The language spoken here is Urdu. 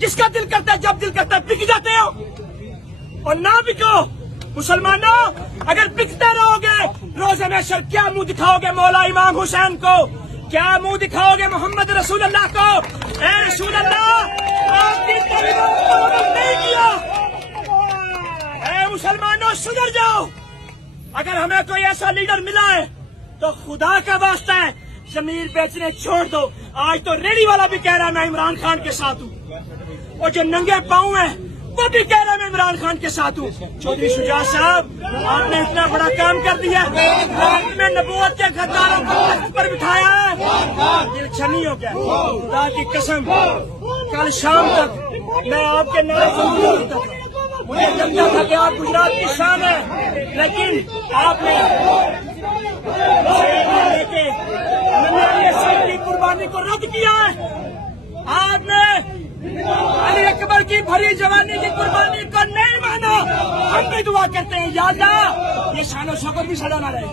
جس کا دل کرتا ہے جب دل کرتا ہے بک جاتے ہو اور نہ بکو مسلمانوں. اگر بکتے رہو گے روز محشر کیا منہ دکھاؤ گے مولا امام حسین کو, کیا منہ دکھاؤ گے محمد رسول اللہ کو؟ اے رسول اللہ آپ کی تعلیمات کو عمل نہیں کیا. اے مسلمانوں سدھر جاؤ. اگر ہمیں کوئی ایسا لیڈر ملا ہے تو خدا کا واسطہ ہے ضمیر بیچنے چھوڑ دو. آج تو ریڑھی والا بھی کہہ رہا ہے میں عمران خان کے ساتھ ہوں, اور جو ننگے پاؤں ہیں وہ بھی کہہ رہا ہے میں عمران خان کے ساتھ ہوں. چودھری شجاع صاحب آپ نے اتنا بڑا کام کر دیا, رات میں نبوت کے غداروں کو تخت پر بٹھایا ہے, دل چھنی ہو گیا. خدا کی قسم کل شام تک میں آپ کے نام ہوتا تھا, مجھے لگتا تھا کہ آپ گجرات کی شان ہے, لیکن آپ نے کی قربانی کو رد کیا ہے. آپ نے علی اکبر کی بھری جوانی کی قربانی کو نہیں مانا. ہم بھی دعا کرتے ہیں یا اللہ یہ شان و شوکت بھی سڑا نہ رہے.